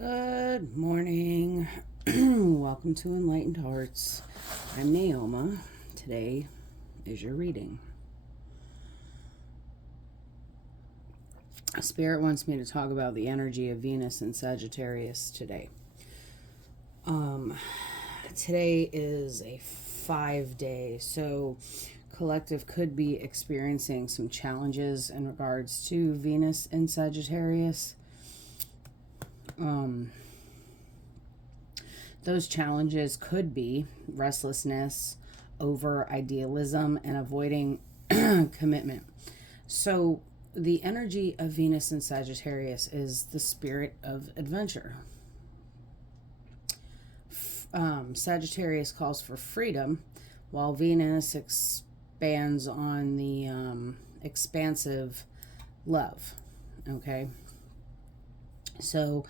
Good morning. Welcome to Enlightened Hearts. I'm Naoma. Today is your reading. Spirit wants me to talk about the energy of Venus and Sagittarius today. Today is a 5-day, so collective could be experiencing some challenges in regards to Venus and Sagittarius. Those challenges could be restlessness, over idealism, and avoiding commitment. So the energy of Venus and Sagittarius is the spirit of adventure. Sagittarius calls for freedom, while Venus expands on the expansive love. Okay? So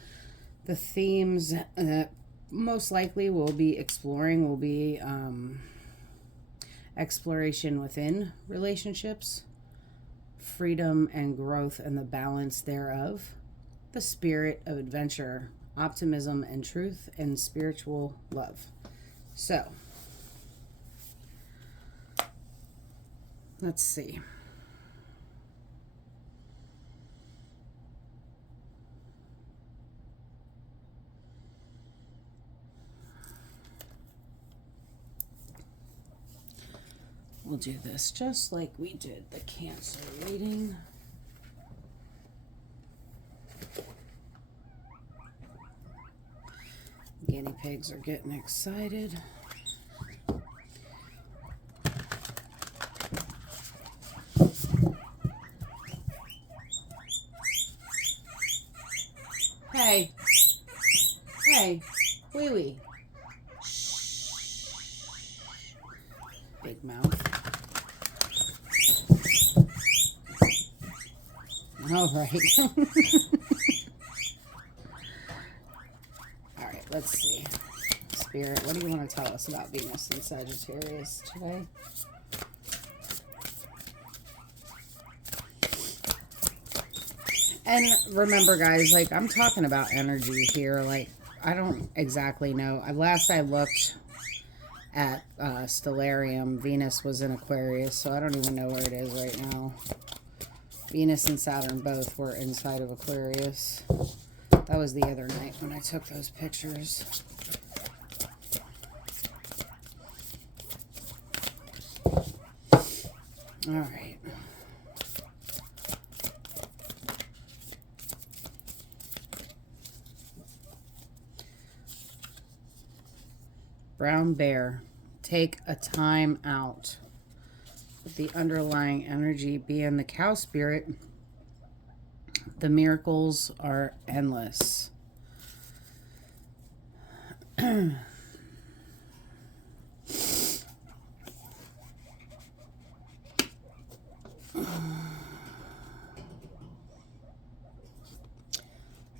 the themes that most likely we'll be exploring will be exploration within relationships, freedom and growth and the balance thereof, the spirit of adventure, optimism and truth, and spiritual love. So, let's see. We'll do this just like we did the Cancer reading. Guinea pigs are getting excited. Hey. Hey. Wee wee. Big mouth. All right. All right, let's see. Spirit, what do you want to tell us about Venus and Sagittarius today? And remember, guys, like, I'm talking about energy here. Like, I don't exactly know. Last I looked at Stellarium, Venus was in Aquarius, so I don't even know where it is right now. Venus and Saturn both were inside of Aquarius. That was the other night when I took those pictures. All right. Brown bear, take a time out. With the underlying energy being the cow spirit, the miracles are endless. Nine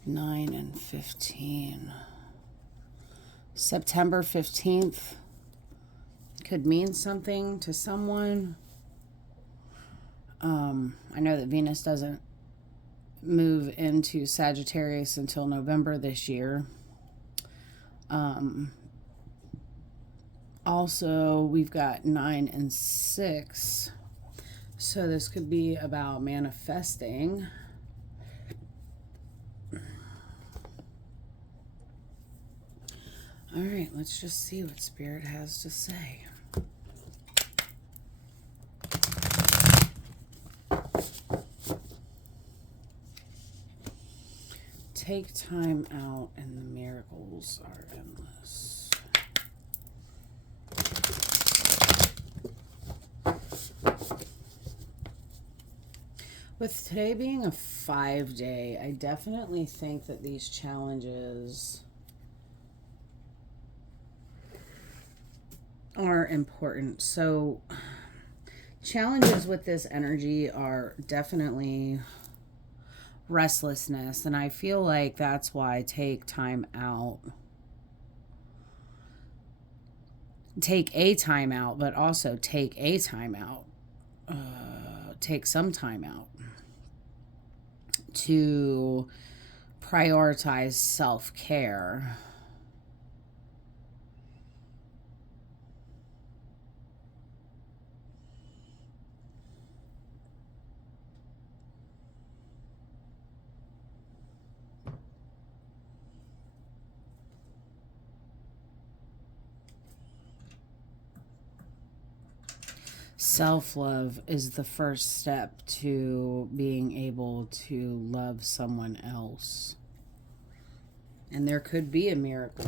and 15. September 15th could mean something to someone. I know that Venus doesn't move into Sagittarius until November this year. Also, we've got 9 and 6. So this could be about manifesting. All right, let's just see what Spirit has to say. Take time out and the miracles are endless. With today being a 5-day, I definitely think that these challenges are important. So challenges with this energy are definitely restlessness, and I feel like that's why take time out. Take a time out, but also take a time out. Take some time out to prioritize self-care. Self-love is the first step to being able to love someone else. And there could be a miracle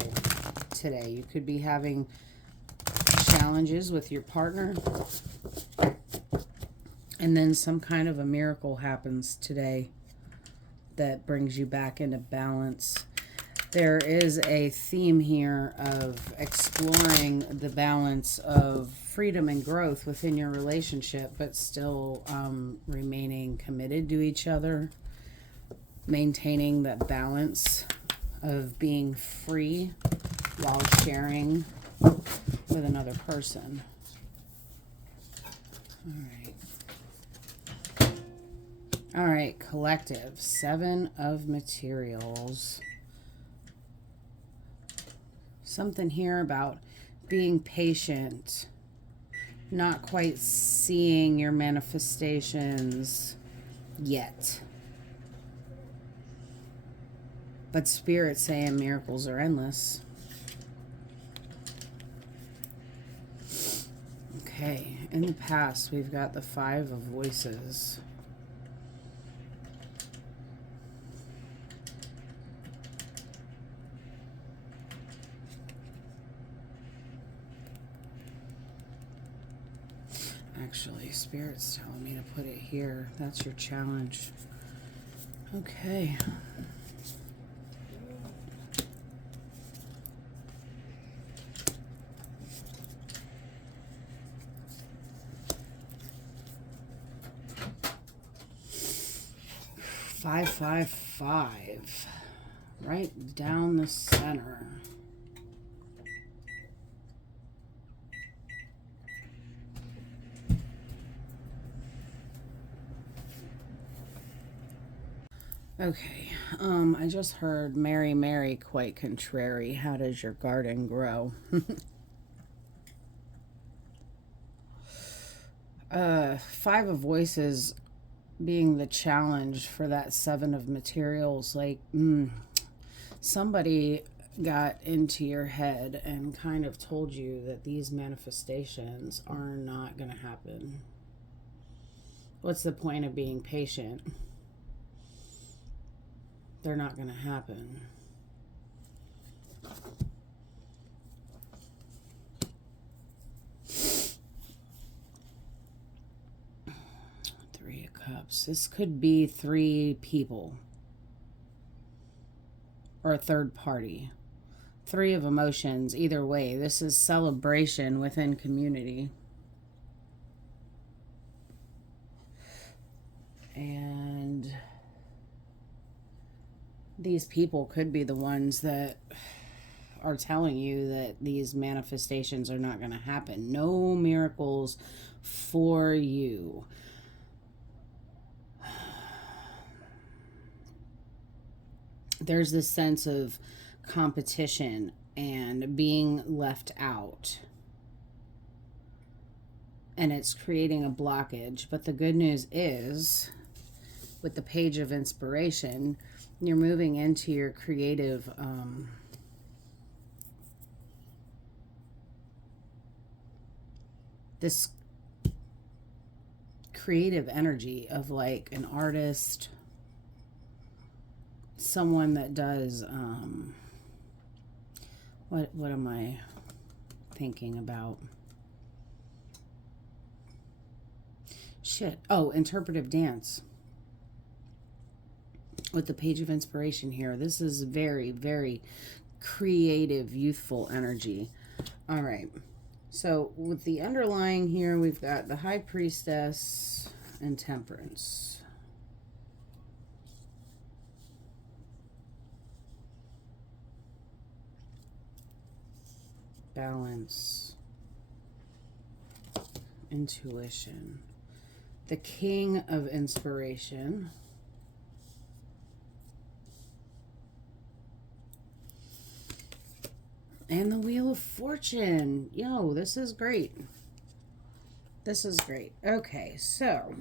today. You could be having challenges with your partner, and then some kind of a miracle happens today that brings you back into balance. There is a theme here of exploring the balance of freedom and growth within your relationship, but still remaining committed to each other, maintaining that balance of being free while sharing with another person. All right, collective, 7 of materials. Something here about being patient, not quite seeing your manifestations yet. But Spirit saying miracles are endless. Okay, in the past, we've got the 5 of Voices. Actually, Spirit's telling me to put it here. That's your challenge. Okay. Five, 5, 5. Right down the center. Okay, I just heard Mary, Mary, quite contrary. How does your garden grow? 5 of Voices being the challenge for that 7 of materials. Like, somebody got into your head and kind of told you that these manifestations are not going to happen. What's the point of being patient? They're not going to happen. Three of Cups. This could be 3 people or a third party. 3 of Emotions. Either way, this is celebration within community. And these people could be the ones that are telling you that these manifestations are not going to happen. No miracles for you. There's this sense of competition and being left out. And it's creating a blockage. But the good news is, with the Page of Inspiration, you're moving into your creative this creative energy of like an artist, someone that does what am I thinking about? Interpretive dance. With the Page of Inspiration here, this is very, very creative, youthful energy. All right. So with the underlying here, we've got the High Priestess and Temperance. Balance. Intuition. The King of Inspiration. And the Wheel of Fortune. Yo, this is great. This is great. Okay, so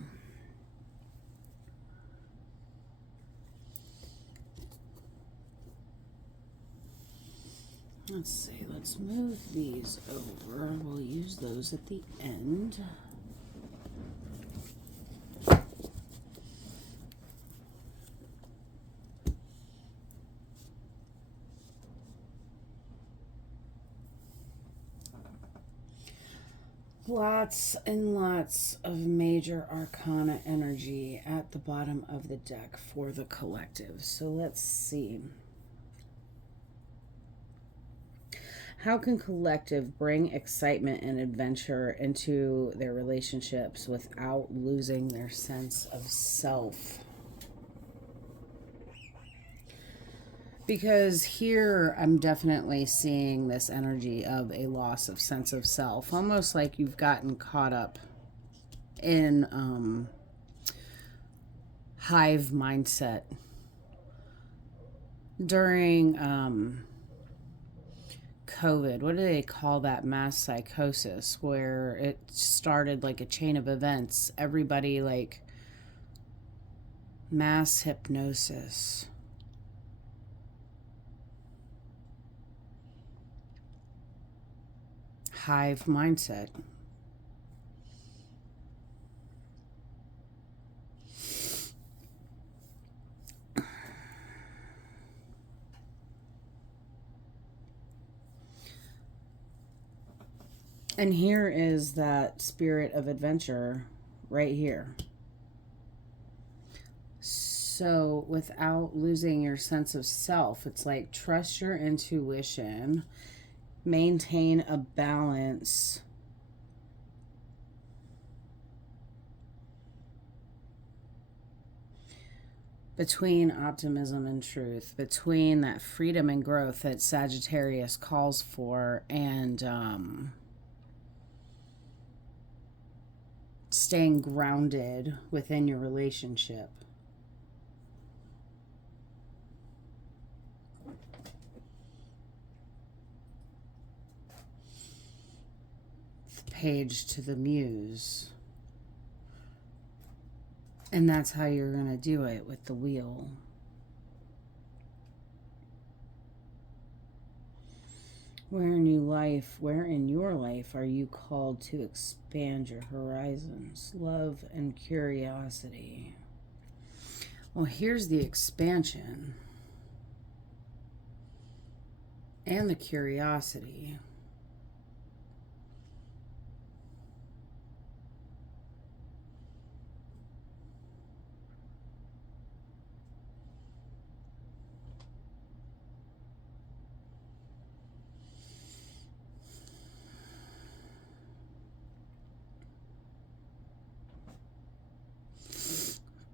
let's see. Let's move these over. We'll use those at the end. Lots and lots of major arcana energy at the bottom of the deck for the collective. So let's see. How can collective bring excitement and adventure into their relationships without losing their sense of self? Because here I'm definitely seeing this energy of a loss of sense of self. Almost like you've gotten caught up in hive mindset during COVID. What do they call that? Mass psychosis, where it started like a chain of events. Everybody like mass hypnosis. Hive mindset. And here is that spirit of adventure right here. So without losing your sense of self, it's like trust your intuition, maintain a balance between optimism and truth, between that freedom and growth that Sagittarius calls for, and staying grounded within your relationship. The page to the Muse. And that's how you're going to do it with the wheel. Where in your life are you called to expand your horizons? Love and curiosity. Well, here's the expansion and the curiosity.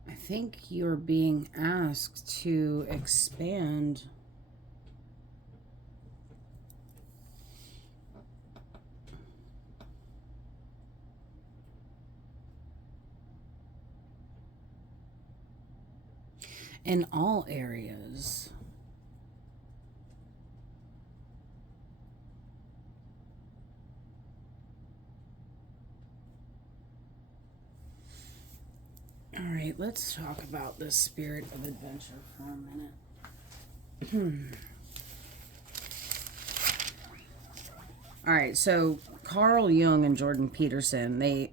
I think you're being asked to expand in all areas. All right, let's talk about the spirit of adventure for a minute. All right, so Carl Jung and Jordan Peterson, they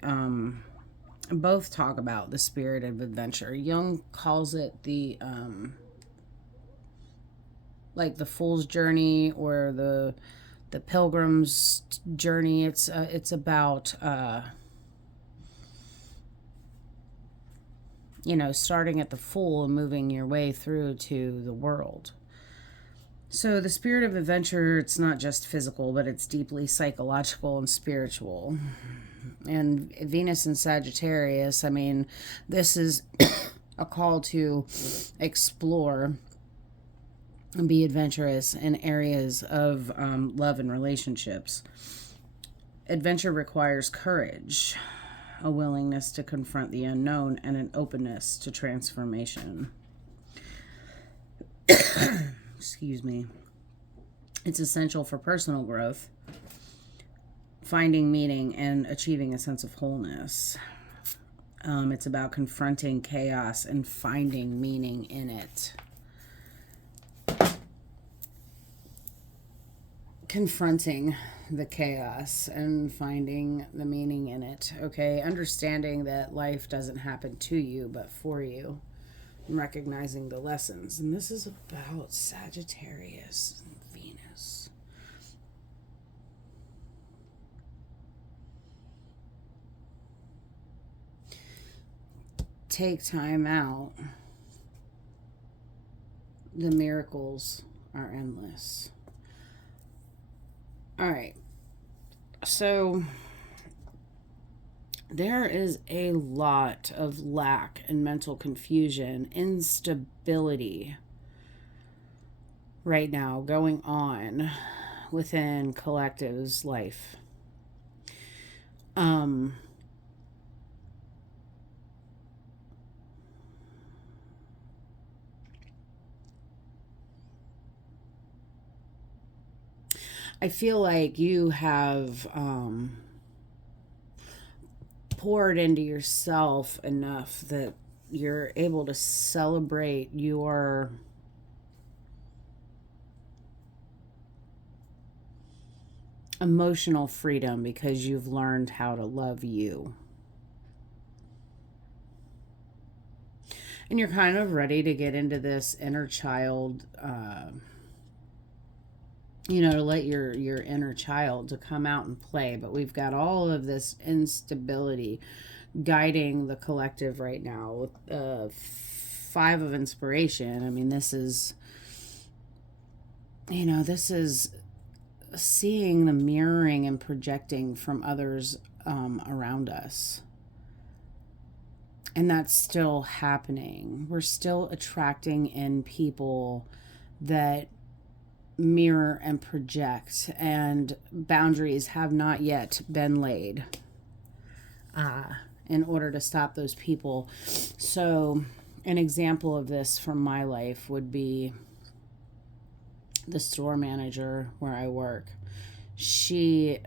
both talk about the spirit of adventure. Jung calls it the like the fool's journey or the pilgrim's journey. It's about starting at the fool and moving your way through to the world. So the spirit of adventure, it's not just physical, but it's deeply psychological and spiritual. And Venus and Sagittarius, I mean, this is a call to explore and be adventurous in areas of love and relationships. Adventure requires courage, a willingness to confront the unknown, and an openness to transformation. Excuse me. It's essential for personal growth, finding meaning, and achieving a sense of wholeness. It's about confronting chaos and finding meaning in it. Confronting the chaos and finding the meaning in it. Okay, understanding that life doesn't happen to you but for you, and recognizing the lessons. And this is about Sagittarius and Venus. Take time out. The miracles are endless. All right. So there is a lot of lack and mental confusion, instability right now going on within Collective's life. I feel like you have poured into yourself enough that you're able to celebrate your emotional freedom because you've learned how to love you. And you're kind of ready to get into this inner child, to let your inner child to come out and play. But we've got all of this instability guiding the collective right now with Five of Inspiration. I mean, this is seeing the mirroring and projecting from others around us. And that's still happening. We're still attracting in people that mirror and project, and boundaries have not yet been laid in order to stop those people. So an example of this from my life would be the store manager where I work. She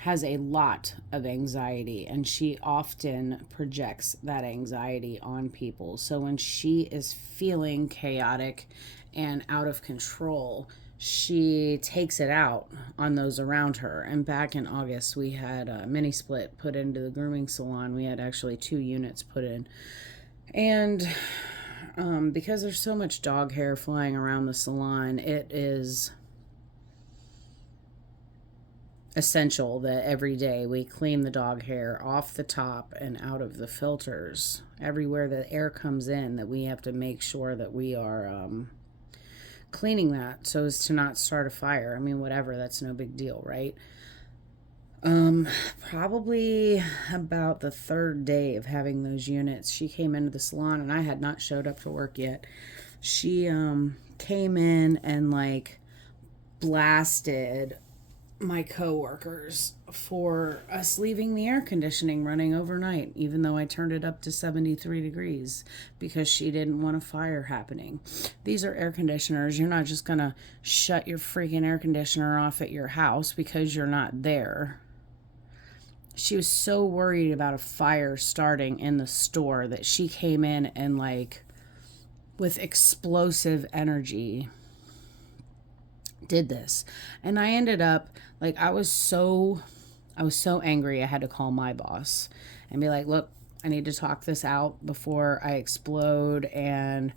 has a lot of anxiety, and she often projects that anxiety on people. So when she is feeling chaotic and out of control, she takes it out on those around her. And back in August, we had a mini split put into the grooming salon. We had actually 2 units put in. And because there's so much dog hair flying around the salon, it is essential that every day we clean the dog hair off the top and out of the filters. Everywhere that air comes in, that we have to make sure that we are cleaning that so as to not start a fire. I mean, whatever, that's no big deal, right? Probably about the 3rd day of having those units, she came into the salon, and I had not showed up to work yet. She came in and like blasted my coworkers for us leaving the air conditioning running overnight, even though I turned it up to 73 degrees, because she didn't want a fire happening. These are air conditioners. You're not just gonna shut your freaking air conditioner off at your house because you're not there. She was so worried about a fire starting in the store that she came in and like with explosive energy did this. And I ended up like, I was so angry. I had to call my boss and be like, look, I need to talk this out before I explode. And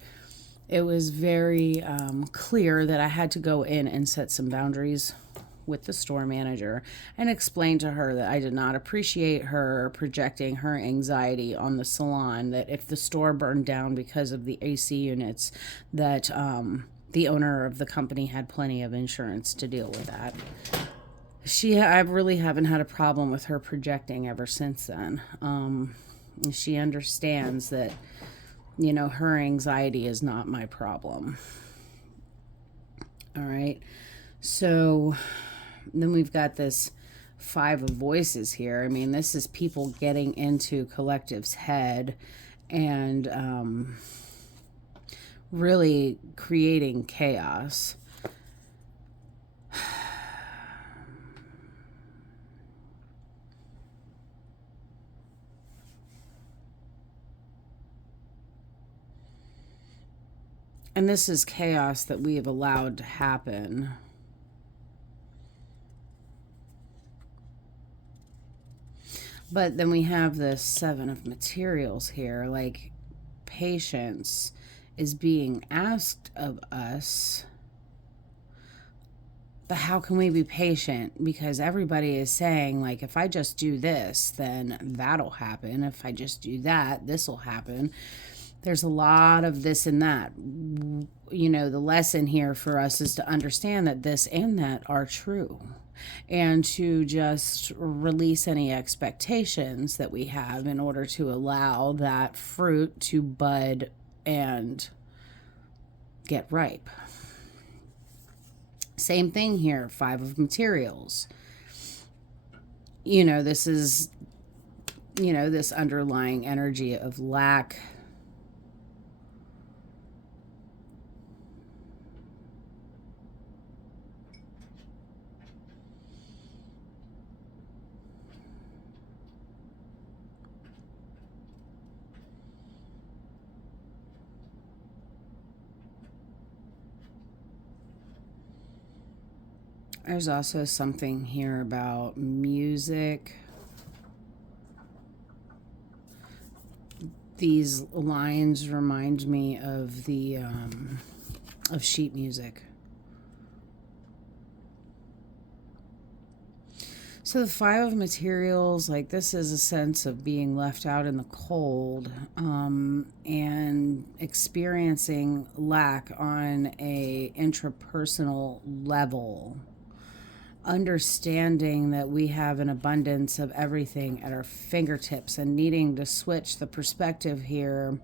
it was very clear that I had to go in and set some boundaries with the store manager and explain to her that I did not appreciate her projecting her anxiety on the salon, that if the store burned down because of the AC units, that the owner of the company had plenty of insurance to deal with that. I really haven't had a problem with her projecting ever since then. She understands that, her anxiety is not my problem. All right. So then we've got this 5 of Voices here. I mean, this is people getting into Collective's head and really creating chaos. And this is chaos that we have allowed to happen. But then we have the Seven of Materials here. Like, patience is being asked of us. But how can we be patient? Because everybody is saying, like, if I just do this, then that'll happen. If I just do that, this will happen. There's a lot of this and that. You know, the lesson here for us is to understand that this and that are true, and to just release any expectations that we have in order to allow that fruit to bud and get ripe. Same thing here, Five of Materials. You know, this is, you know, this underlying energy of lack. There's also something here about music. These lines remind me of the of sheet music. So the Five of Materials, like, this is a sense of being left out in the cold, and experiencing lack on a intrapersonal level. Understanding that we have an abundance of everything at our fingertips, and needing to switch the perspective here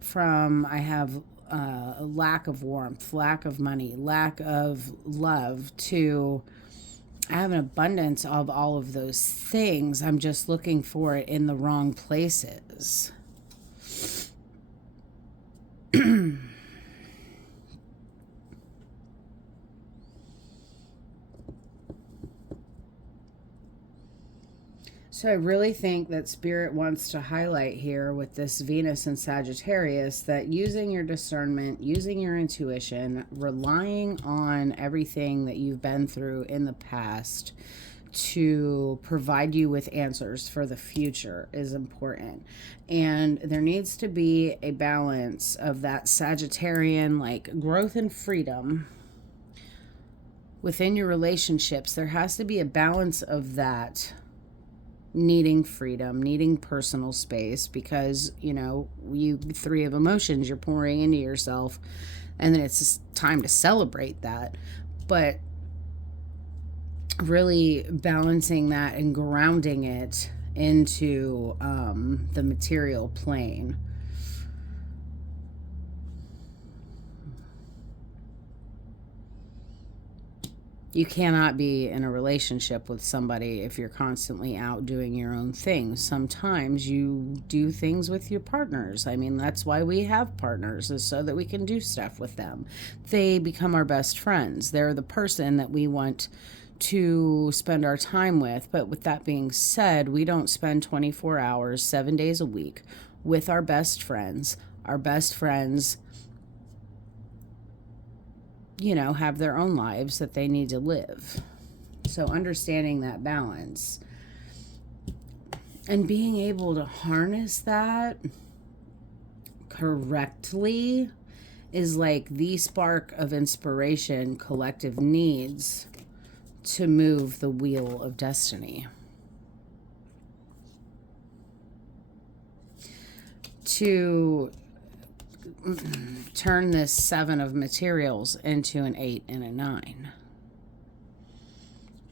from I have a lack of warmth, lack of money, lack of love, to I have an abundance of all of those things. I'm just looking for it in the wrong places. So I really think that Spirit wants to highlight here with this Venus and Sagittarius that using your discernment, using your intuition, relying on everything that you've been through in the past to provide you with answers for the future is important. And there needs to be a balance of that Sagittarian, like, growth and freedom within your relationships. There has to be a balance of that, needing freedom, needing personal space, because, you know, you three of emotions, you're pouring into yourself, and then it's just time to celebrate that. But really balancing that and grounding it into the material plane. You cannot be in a relationship with somebody if you're constantly out doing your own things. Sometimes you do things with your partners. I mean, that's why we have partners, is so that we can do stuff with them. They become our best friends. They're the person that we want to spend our time with. But with that being said, we don't spend 24 hours, 7 days a week with our best friends. Our best friends, you know, have their own lives that they need to live. So understanding that balance and being able to harness that correctly is like the spark of inspiration collective needs to move the wheel of destiny. To turn this Seven of Materials into an 8 and a 9.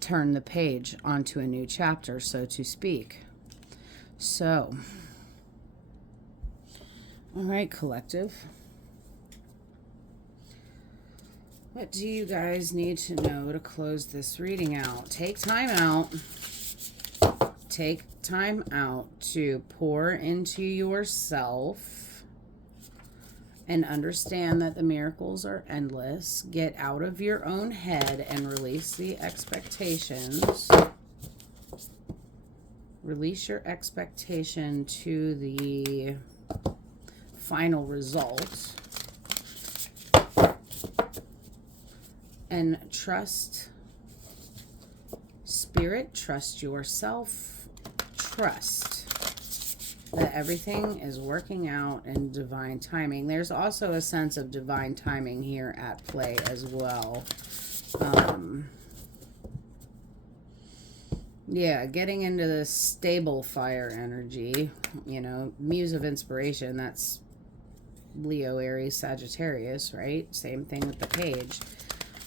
Turn the page onto a new chapter, so to speak. So, all right, collective. What do you guys need to know to close this reading out? Take time out. Take time out to pour into yourself and understand that the miracles are endless. Get out of your own head and release the expectations. Release your expectation to the final result. And trust Spirit, trust yourself, trust that everything is working out in divine timing. There's also a sense of divine timing here at play as well. Yeah, getting into the stable fire energy, you know, muse of inspiration, that's Leo, Aries, Sagittarius, right? Same thing with the page.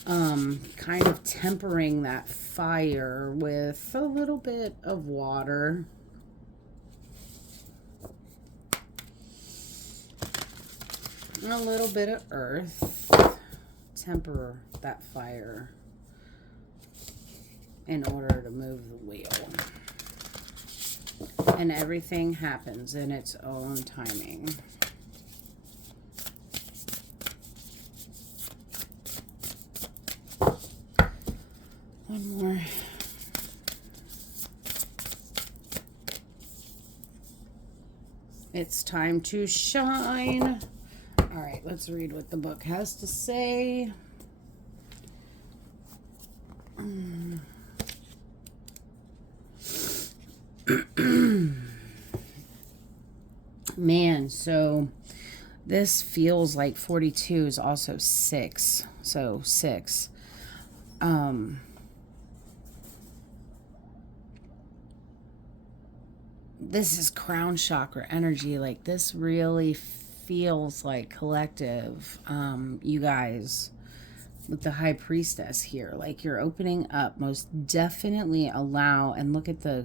Kind of tempering that fire with a little bit of water. And a little bit of earth. Temper that fire in order to move the wheel. And everything happens in its own timing. One more. It's time to shine. All right, let's read what the book has to say. Man, so this feels like 42 is also 6. So 6. This is crown chakra energy. Like, this really feels like collective, you guys, with the high priestess here. Like, you're opening up. Most definitely allow, and look at the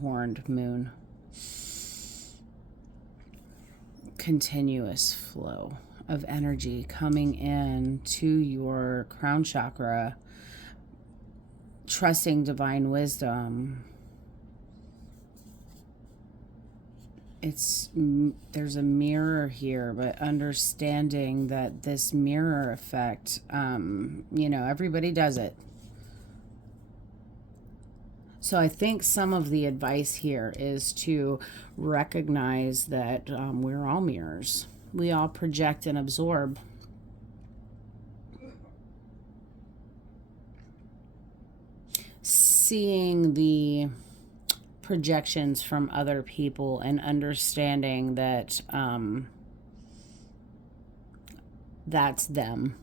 horned moon. Continuous flow of energy coming in to your crown chakra, trusting divine wisdom. There's a mirror here, but understanding that this mirror effect, you know, everybody does it. So I think some of the advice here is to recognize that we're all mirrors. We all project and absorb. Seeing the projections from other people and understanding that that's them,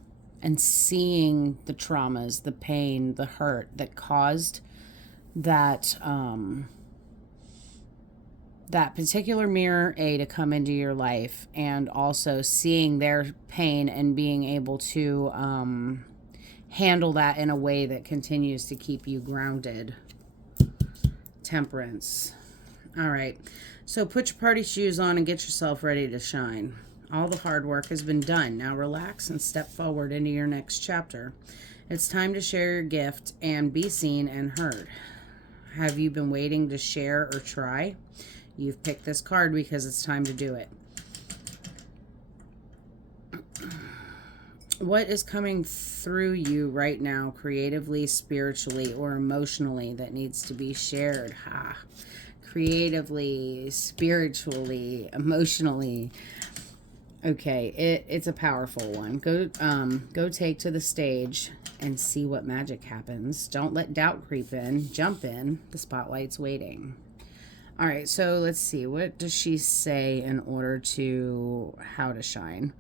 and seeing the traumas, the pain, the hurt that caused that that particular mirror to come into your life, and also seeing their pain and being able to handle that in a way that continues to keep you grounded. Temperance. All right, so put your party shoes on and get yourself ready to shine. All the hard work has been done. Now relax and step forward into your next chapter. It's time to share your gift and be seen and heard. Have you been waiting to share or try? You've picked this card because it's time to do it. What is coming through you right now, creatively, spiritually, or emotionally, that needs to be shared? Creatively, spiritually, emotionally. Okay, it's a powerful one. Go take to the stage and see what magic happens. Don't let doubt creep in. Jump in. The spotlight's waiting. All right, so let's see. What does she say in order to how to shine?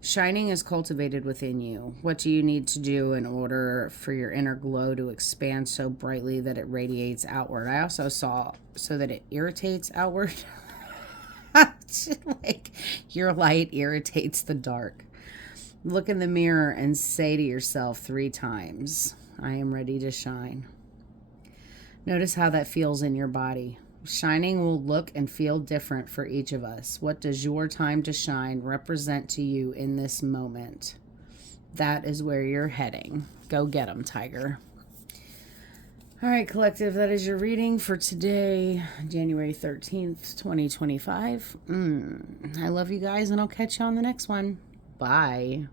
Shining is cultivated within you. What do you need to do in order for your inner glow to expand so brightly that it radiates outward? I also saw so that it irritates outward. Like your light irritates the dark. Look in the mirror and say to yourself 3 times, I am ready to shine. Notice how that feels in your body. Shining will look and feel different for each of us. What does your time to shine represent to you in this moment? That is where you're heading. Go get 'em, Tiger. All right, collective, that is your reading for today, January 13th, 2025. I love you guys, and I'll catch you on the next one. Bye.